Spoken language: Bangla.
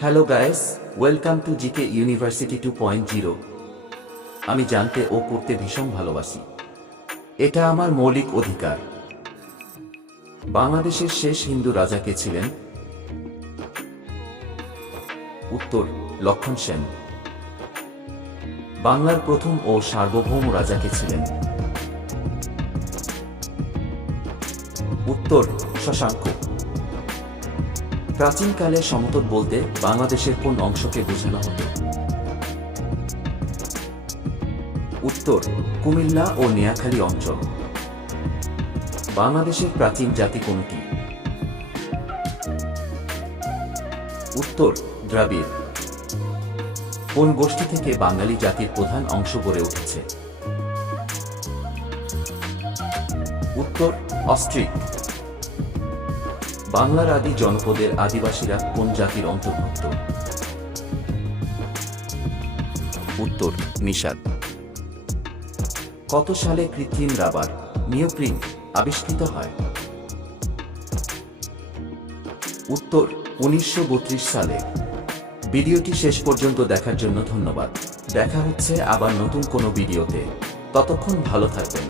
Hello guys, welcome to GK university 2.0। আমি জানতে ও পড়তে ভীষণ ভালোবাসি। এটা আমার মৌলিক অধিকার। বাংলাদেশের শেষ হিন্দু রাজা কে ছিলেন? উত্তর, লক্ষণ সেন। বাংলার প্রথম ও সার্বভৌম রাজা কে ছিলেন? উত্তর, শশাঙ্ক। প্রাচীনকালে সমতট বলতে বাংলাদেশের কোন অংশকে বোঝানো হতো? উত্তর, কুমিল্লা ও নোয়াখালী অঞ্চল। বাংলাদেশের প্রাচীন জাতি কোনটি? উত্তর, দ্রাবিড়। কোন গোষ্ঠী থেকে বাঙালি জাতির প্রধান অংশ গড়ে উঠেছে? উত্তর, অস্ট্রিক। বাংলার আদি জনপদের আদিবাসীরা কোন জাতির অন্তর্ভুক্ত? উত্তর, নিষাদ। কত সালে কৃত্রিম রাবার নিওপ্রিন আবিষ্কৃত হয়? উত্তর, 1932 সালে। ভিডিওটি শেষ পর্যন্ত দেখার জন্য ধন্যবাদ। দেখা হচ্ছে আবার নতুন কোনো ভিডিওতে। ততক্ষণ ভালো থাকবেন।